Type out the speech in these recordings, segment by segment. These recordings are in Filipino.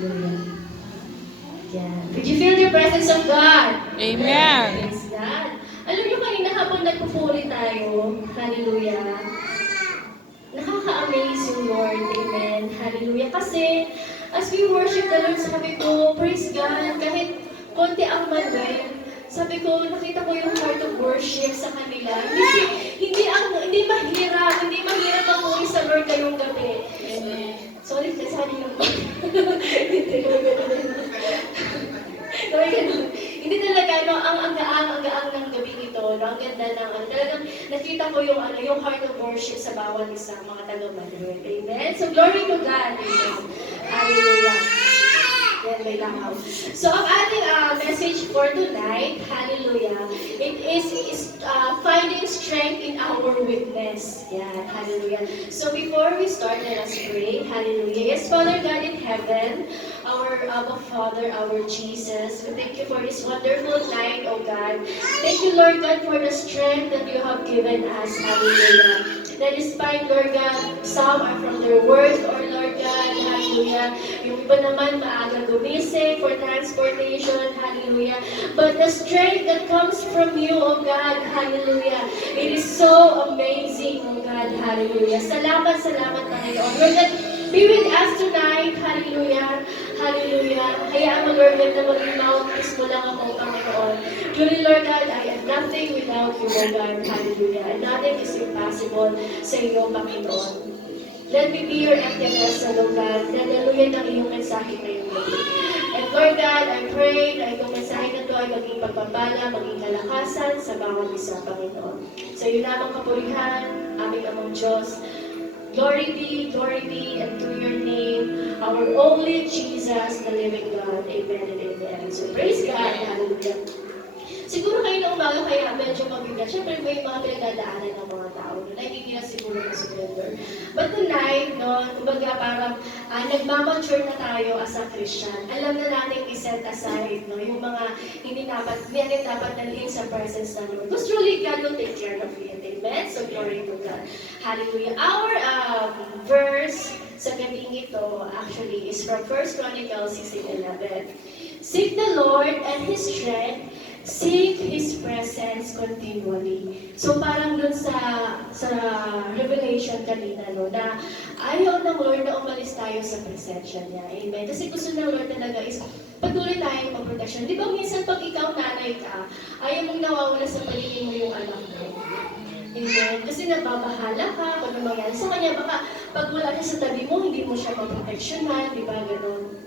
Hallelujah. Yeah. Did you feel the presence of God? Amen. Praise God. Alam niyo kanina habang nagpupuri tayo, hallelujah, nakaka-amaze yung Lord. Amen. Hallelujah. Kasi, as we worship the Lord, sabi ko, praise God, kahit konti ang manuel, sabi ko, nakita ko yung heart of worship sa kanila. Hindi mahirap ang puri sa Lord ngayong gabi. Amen. Sorry, sabi yung hindi talaga, no, ang gaang ng gabi ito, no, ang ganda ng, talagang nakita ko yung heart of worship sa bawat isa, mga taga-Manuel. Amen? So, glory to God. Amen. Hallelujah. Yan, may langaw. So, ang ating message for tonight, hallelujah, it is finding strength in our weakness. Yan, hallelujah. So, before we start, let us pray. Hallelujah. Yes, Father God in heaven, our Abba Father, our Jesus, we thank you for this wonderful night, O God. Thank you, Lord God, for the strength that you have given us. Hallelujah. That despite, Lord God, some are from their work, or Lord God, hallelujah, yung iba naman maaga gumising for transportation, hallelujah. But the strength that comes from you, O God, hallelujah, it is so amazing, O God, hallelujah. Salamat, Panginoon. Lord God, be with us tonight, hallelujah, hallelujah. Hayaan mo, Lord God, na maging mouthpiece mo lang ako, Panginoon. Truly, Lord God, I am nothing without you, O God, hallelujah. And nothing is impossible sa iyo, Panginoon. Let me be your empty vessel, O God. Hallelujah ng iyong mensahe ngayong gabi. And Lord God, I pray na itong mensahe na ito ay maging pagpapala, maging kalakasan sa bawat isa, Panginoon. Sa iyo lamang kapurihan, aming amang Diyos. Glory be unto your name, our only Jesus, the living God. Amen and amen. So praise God. Hallelujah. Siguro kayo na umaga kaya medyo mabigat. Siyempre may mga pinagdadaanan ng mga tao na hindi na siguro na surrender. But tonight, no, kumbaga parang nagmamature na tayo as a Christian. Alam na natin i-set aside, no, yung mga hindi dapat dalhin sa presence ng Lord. Because truly, God will take care of it. Amen? So glory to God. Hallelujah. Our verse sa gabing ito actually is from 1 Chronicles 16:11. Seek the Lord and His strength, seek His presence continually. So parang dun sa Revelation kanina, no, na ayaw ng Lord na umalis tayo sa presensya niya. Amen. Kasi gusto ng Lord talaga is patuloy tayong pagproteksyon. Di ba minsan pag ikaw nanay ka, ayaw mong nawawala sa paligid mo yung anak mo. Amen. Kasi nababahala ka kung ano mangyari sa kanya. Baka pag wala siya sa tabi mo, hindi mo siya maproteksyonan. Di ba? Ganon.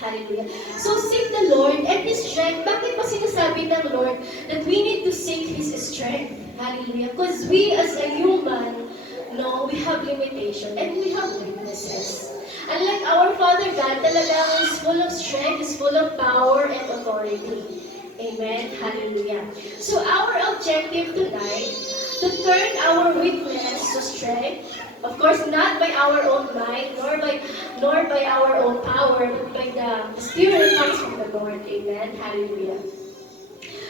Hallelujah. So, seek the Lord and His strength. Bakit pa sinasabi ng Lord that we need to seek His strength? Hallelujah. Because we as a human, no, we have limitation and we have weaknesses. Unlike our Father God, talagang is full of strength, is full of power and authority. Amen. Hallelujah. So, our objective tonight, to turn our weakness to strength. Of course, not by our own might, nor by our own power, but by the Spirit that comes from the Lord. Amen. Hallelujah.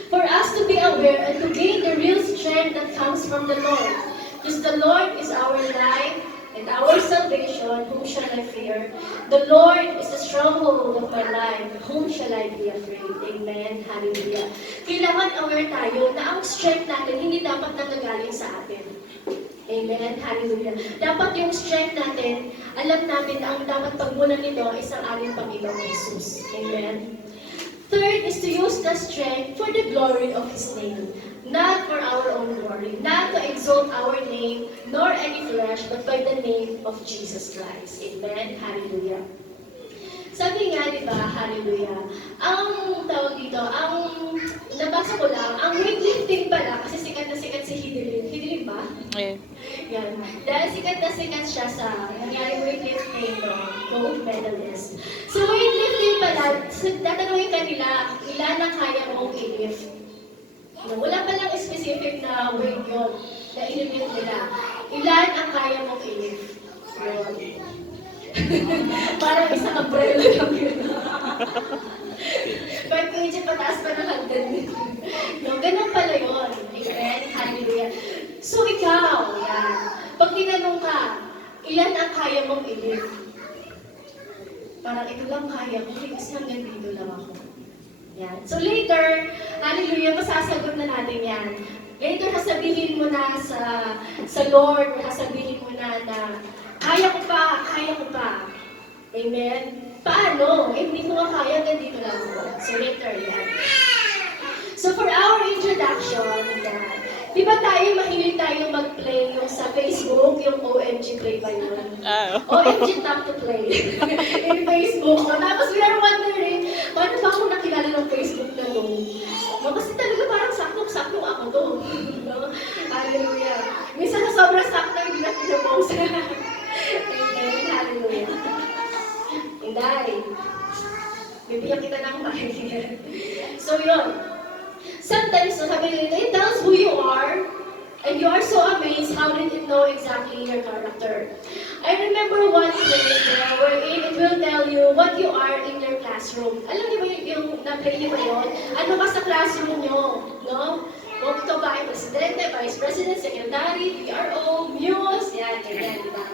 For us to be aware and to gain the real strength that comes from the Lord. Because the Lord is our life and our salvation. Whom shall I fear? The Lord is the stronghold of my life. Whom shall I be afraid? Amen. Hallelujah. Kailangan aware tayo na ang strength natin hindi dapat nanggagaling sa atin. Amen. Hallelujah. Dapat yung strength natin, alam natin na ang dapat pagmulan nito ay ang ating Panginoong Jesus. Amen. Third is to use the strength for the glory of His name. Not for our own glory. Not to exalt our name, nor any flesh, but by the name of Jesus Christ. Amen. Hallelujah. Sabi nga, di ba, hallelujah, ang tawag dito, ang nabasa ko lang, ang weightlifting pala, kasi sikat na sikat si Hidilyn. Hidilyn ba? Yeah. Yan. Dahil sikat na sikat siya sa nangyaring weightlifting, no, gold medalist. So weightlifting pala, tatanungin ka nila, ilan ang kaya mong i-lift? No, wala palang specific na weight yun na i-lift nila. Ilan ang kaya mong i-lift? Yun. Parang isang umbrella lang yun. 5 kg pataas pa ng hagdan. No, ganun pala yun. Amen? Hallelujah. So ikaw, yan. Pag tinanong ka, ilan ang kaya mong i-lift? Parang ito lang kaya ko, kasi hanggang dito lang ako. Yan. So later, hallelujah, masasagot na natin yan. Later, sasabihin mo na sa Lord, sasabihin mo na kaya ko pa, kaya ko pa. Amen? Paano? Eh, hindi ko nga kaya, ganito lang ako. So later, yan. So for our introduction, yan. Di ba tayo, mahilig tayo mag-play yung sa Facebook, yung OMG play ba yun? OMG tap to play. In Facebook mo. Tapos we are wondering, paano ba ako nakilala ng Facebook na to? No, kasi talaga parang saktong-saktong ako to. No? Hallelujah. Minsan na sobrang sakto, hindi na pinapost. Amen. Hallelujah. Inday. Bibigyan kita ng mahilig. So yun. Sometimes, sabi nila, it tells who you are, and you are so amazed how did it know exactly your character. I remember one place there wherein it will tell you what you are in your classroom. Alam niyo ba yung na-play niyo ba yun? Ano ka sa classroom niyo? No? Kung ikaw ba ay presidente, vice president, secretary, PRO, muse, yan, ganyan, di ba?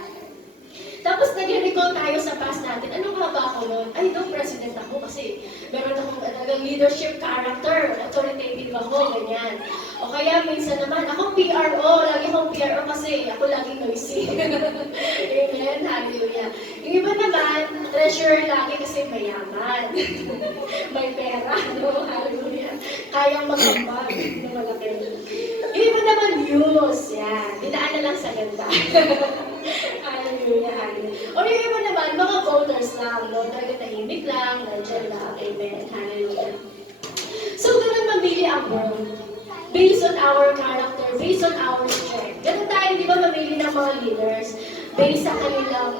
Tapos nag-recall tayo sa past natin. Ano nga ba ako noon? Ay, no, president ako kasi meron akong talagang leadership character. Authoritative ako, ganyan. O kaya minsan naman, ako PRO. Lagi akong PRO kasi ako laging noisy. Amen, hallelujah. Yung iba naman, treasurer lagi kasi mayaman. May pera, no? Hallelujah. Kayang magambag na malaki. Yung iba naman, news. Yan. Dinaan na lang sa ganda. Hallelujah, hallelujah. O yung iba naman, mga voters lang, no? Talaga tahimik lang, nandiyan lang. Amen, hallelujah. So, ganun mamili ang world. Based on our character, based on our strength. Ganun tayo, di ba, mamili ng mga leaders based sa kanilang,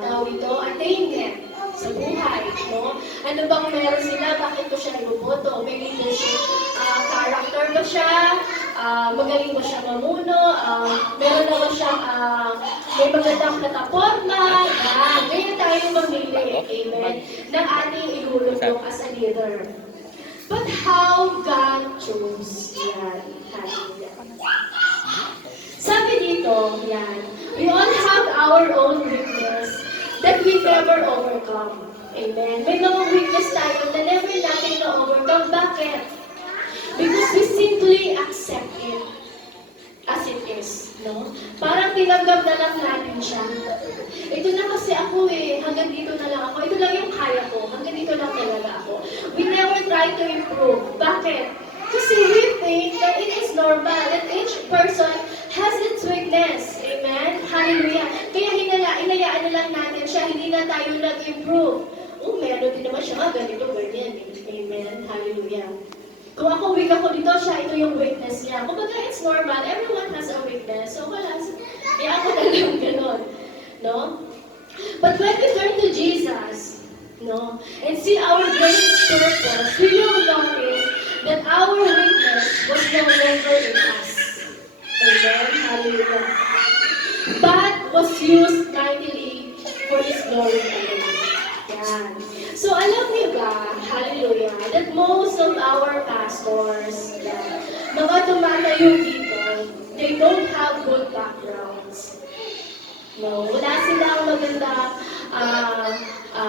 tawag ito, attainment sa buhay, no? Ano bang meron sila? Bakit ko siya nagboboto? May leadership character ba siya? Magaling ba siya mamuno? Meron na ba siyang may magandang plataforma? Ganyan tayo mamili, amen, ng ating ilulubong as a leader. But how God chose, yan, hallelujah. Sabi dito, yan, we all have our own weakness that we never overcome. Amen. May mga weakness tayo na never natin na-overcome. Bakit? Because we simply accept it as it is. No? Parang tinanggap na lang natin siya. Ito na kasi ako hanggang dito na lang ako. Ito lang yung kaya ko. Hanggang dito lang talaga ako. We never try to improve. Bakit? Kasi we think that it is normal that each person has its weakness. Amen? Hallelujah. Kaya hinayaan na lang natin siya. Hindi na tayo nag-improve. Meron din naman siya ganito, ganyan. Amen? Hallelujah. Kung ako weak ako dito, ito yung weakness niya. Kumbaga, it's normal. Everyone has a weakness. So, wala. Kaya ako na lang ganon. No? But when we turn to Jesus, no, and see our great purpose, we will notice that our weakness was no longer in us. Amen? Hallelujah. But was used mightily for His glory alone. Yan. So, alam niyo ba, hallelujah, that most of our pastors, mga tumatayo dito, they don't have good backgrounds. No, wala silang maganda,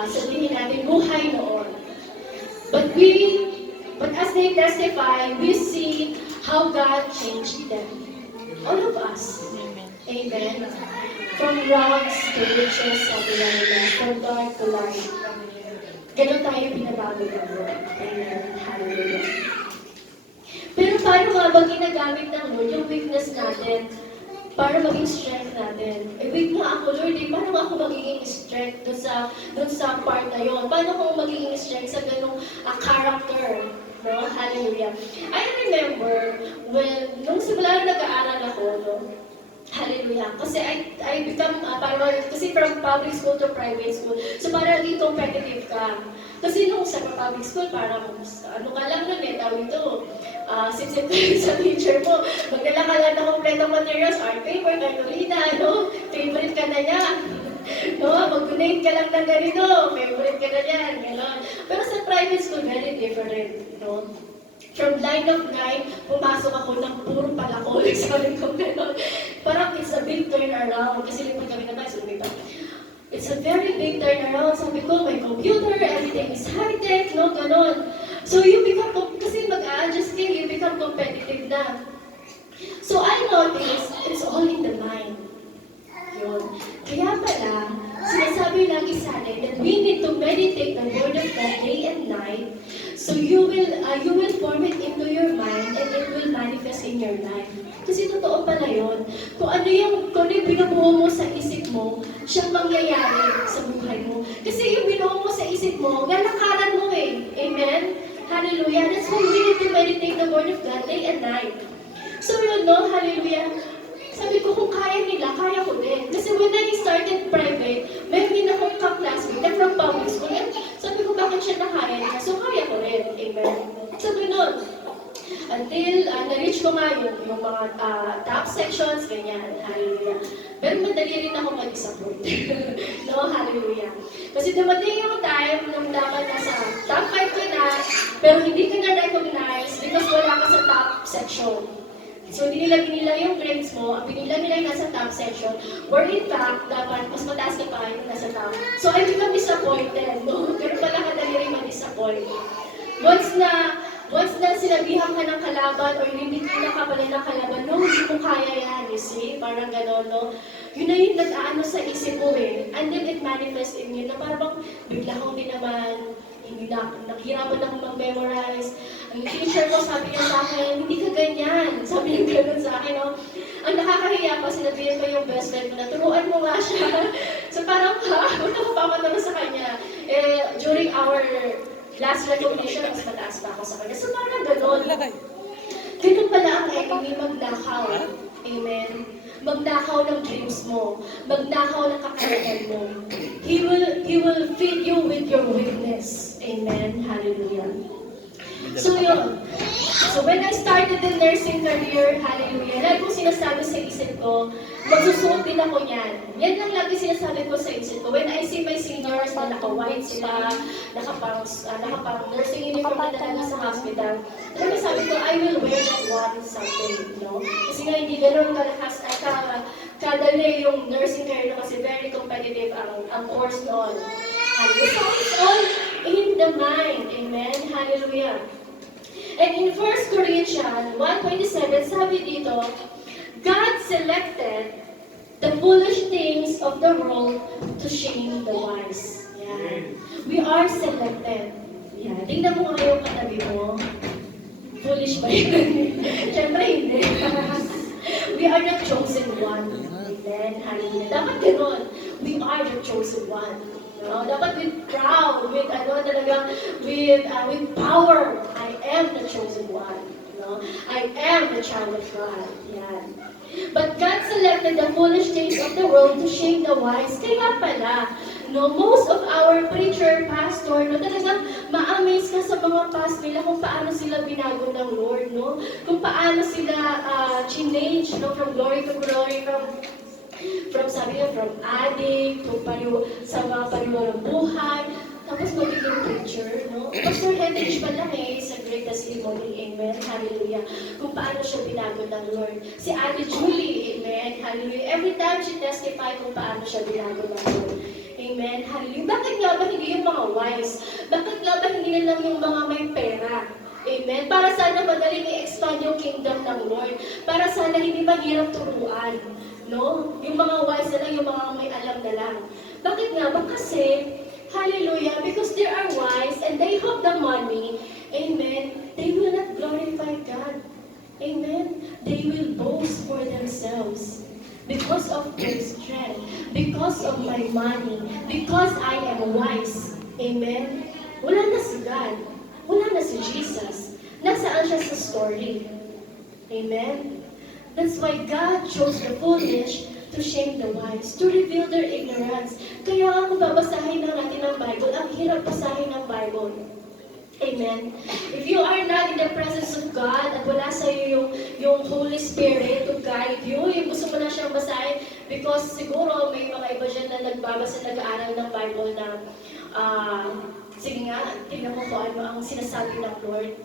sabihin natin, buhay noon. But as they testify, we see how God changed them. All of us. Amen. From rags to riches, sabi na nila, from dark to light. Ganon tayo binabago ng Lord. Amen. Hallelujah. Pero paano nga ba ginagamit ng Lord yung weakness natin para maging strength natin? Weak nga ako, Lord, paano nga ako magiging strength dun sa part na yun? Paano ako magiging strength sa ganong character? No? Hallelujah. I remember nung simula na nag-aaral ako, no? Hallelujah. Kasi I become, kasi from public school to private school, so parang naging competitive ka. Kasi nung sa public school, parang, ano ka lang nun tawag ito, sip-sip sa teacher mo, magdala ka lang ng kompletong materials, art paper, cartolina, no? Favorite ka na niya. No? Mag-donate ka lang ng ganito, favorite ka na yan, gano'n. Pero sa private school, very different, no? From line of 9, pumasok ako ng puro palakol. Sabi ko gano'n. Parang it's a big turnaround. Kasi lipat kami na ba, so lumipat. It's a very big turnaround. Sabi ko, may computer, everything is high-tech, no, ganon. So you become, kasi mag-a-adjust kayo, you become competitive na. So I noticed, it's all in the mind. Yun. Kaya pala, sinasabi lagi sa atin that we need to meditate the Word of God day and night. So you will form it into your mind and it will manifest in your life. Kasi totoo pala yun. Kung ano yung binubuo mo sa isip mo, siyang mangyayari sa buhay mo. Kasi yung binuo mo sa isip mo, galakaran mo eh. Amen? Hallelujah. That's why we need to meditate the Word of God day and night. So yun, no? Hallelujah. Sabi ko, kung kaya nila, kaya ko din. Kasi when I started private, may din akong ka-classmate na from public school. Sabi ko, bakit siya nakaya niya? So, kaya ko rin. Amen. Sabi nun, until na-reach ko nga yung mga top sections, ganyan. Hallelujah. Pero madali rin ako mag-disappoint. No, hallelujah. Kasi dumating yung time nung dapat nasa top 5 ka na, pero hindi ka na-recognize because wala ka sa top section. So, binila yung grades mo, ang binila nila yung nasa top section, where in fact, dapat mas mataas ka pa yung nasa top. So, I become disappointed, no? Pero pala kadali rin ma-disappoint. Once na sinabihan ka ng kalaban or ninitina ka pala ng kalaban, no, hindi mo kaya yan, you see? Parang gano'n, no? Yun na yung nag-aano sa isip mo eh. And then it manifests in you na parang bigla kong din naman, hindi na, naghirapan akong mag-memorize. Ang teacher ko sabi niya sa akin, hindi ka ganyan. Sabi niya gano'n sa akin, no? Ang nakakahiya pa, sinabihan pa yung best friend ko na, turuan mo nga siya. So parang, wala ko pa naman sa kanya. During our last recognition, mas mataas pa ako sa kanya. So parang gano'n. Ganun pala ang enemy, magnakaw. Amen. Magnakaw ng dreams mo. Magnakaw ng kakayahan mo. He will feed you with your weakness. Amen. Hallelujah. So yun. So when I started the nursing career, hallelujah, lagi kong sinasabi sa isip ko, magsusuot din ako niyan. Yan lang lagi sinasabi ko sa isip ko. When I see my seniors na naka-white sila, nakapang nursing uniform na talaga sa hospital, talaga sabi ko, I will wear that one someday, no? Kasi nga hindi ganun kalakas, kadali yung nursing career na kasi very competitive ang course noon. Hallelujah. So it's all in the mind. Amen. Hallelujah. And in 1 Corinthians 1:27, sabi dito, God selected the foolish things of the world to shame the wise. Yan. We are selected. Yan. Tingnan mo nga yung katabi mo. Foolish ba yun? Siyempre hindi. We are the chosen one. Amen. Hallelujah. Dapat gano'n. We are the chosen one. No? Dapat with proud, with power. I am the chosen one. No? I am the child of God. Yan. But God selected the foolish things of the world to shame the wise. Kaya pala, no, most of our preacher, pastor, no, talagang ma-amaze ka sa mga past nila kung paano sila binago ng Lord, no? Kung paano sila change, no, from glory to glory, from sabi niya, from addict, sa mga pariwarang buhay, tapos magiging preacher, no? Pastor Henrich pa lang sa Great Testimony, amen, hallelujah, kung paano siya binago ng Lord. Si Ate Julie, amen, hallelujah, every time she testify kung paano siya binago ng Lord. Amen, hallelujah. Bakit nga ba hindi yung mga wise? Bakit nga ba hindi na lang yung mga may pera? Amen. Para sana madaling i-expand yung kingdom ng Lord. Para sana hindi mahirap turuan. No? Yung mga wise na lang, yung mga may alam na lang. Bakit nga ba? Kasi, hallelujah, because they are wise and they have the money, amen, they will not glorify God. Amen. They will boast for themselves. Because of their strength. Because of my money. Because I am wise. Amen. Wala na si God. Wala na si Jesus. Nasaan siya sa story? Amen. That's why God chose the foolish to shame the wise, to reveal their ignorance. Kaya kung babasahin na natin ang Bible, ang hirap basahin ng Bible. Amen. If you are not in the presence of God at wala sa iyo yung Holy Spirit to guide you, yung gusto mo na siyang basahin, because siguro may mga iba dyan na nagbabasa, nag-aaral ng Bible na sige nga, tingnan mo kung ano ang sinasabi ng Lord.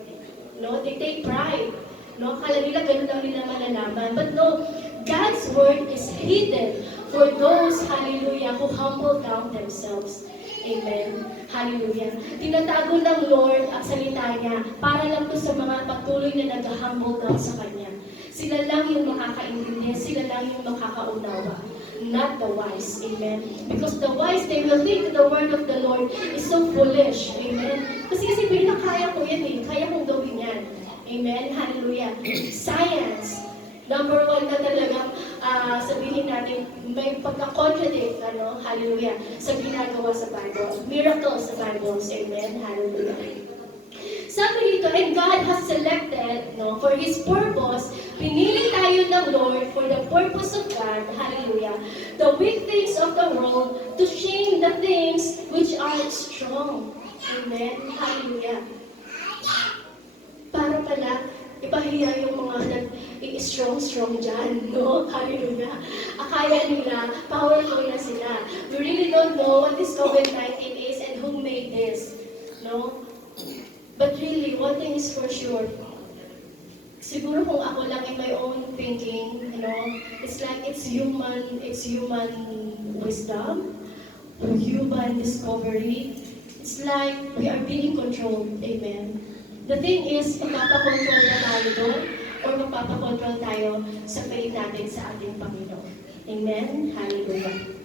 No? They take pride. No? Akala nila ganun lang nila malalaman. But no, God's word is hidden for those, hallelujah, who humble down themselves. Amen. Hallelujah. Tinatago ng Lord ang salita niya para lang to sa mga patuloy na nag-humble down sa Kanya. Sila lang yung makakaintindi, sila lang yung makakaunawa. Not the wise. Amen. Because the wise, they will think the word of the Lord is so foolish. Amen. Kasi sabihin na kaya ko yan eh. Kaya kong gawin yan. Amen. Hallelujah. Science. Number one na talagang sabihin natin, may pagka-contradict, hallelujah, sa ginagawa sa Bible. Miracles sa Bible. Amen. Hallelujah. Sabi dito, and God has selected, for His purpose, pinili tayo ng Lord for the purpose of God, hallelujah, the weak things of the world to shame the things which are strong. Amen. Hallelujah. Para pala, ipahiya yung mga strong dyan, no? Hallelujah. Akala nila, powerful na sila. We really don't know what this COVID-19 is and who made this, no? But really, one thing is for sure, siguro kung ako lang in my own thinking, it's like it's human wisdom, human discovery. It's like we are being controlled. Amen. The thing is, magpapakontrol na tayo doon or magpapakontrol tayo sa faith natin sa ating Panginoon. Amen? Hallelujah.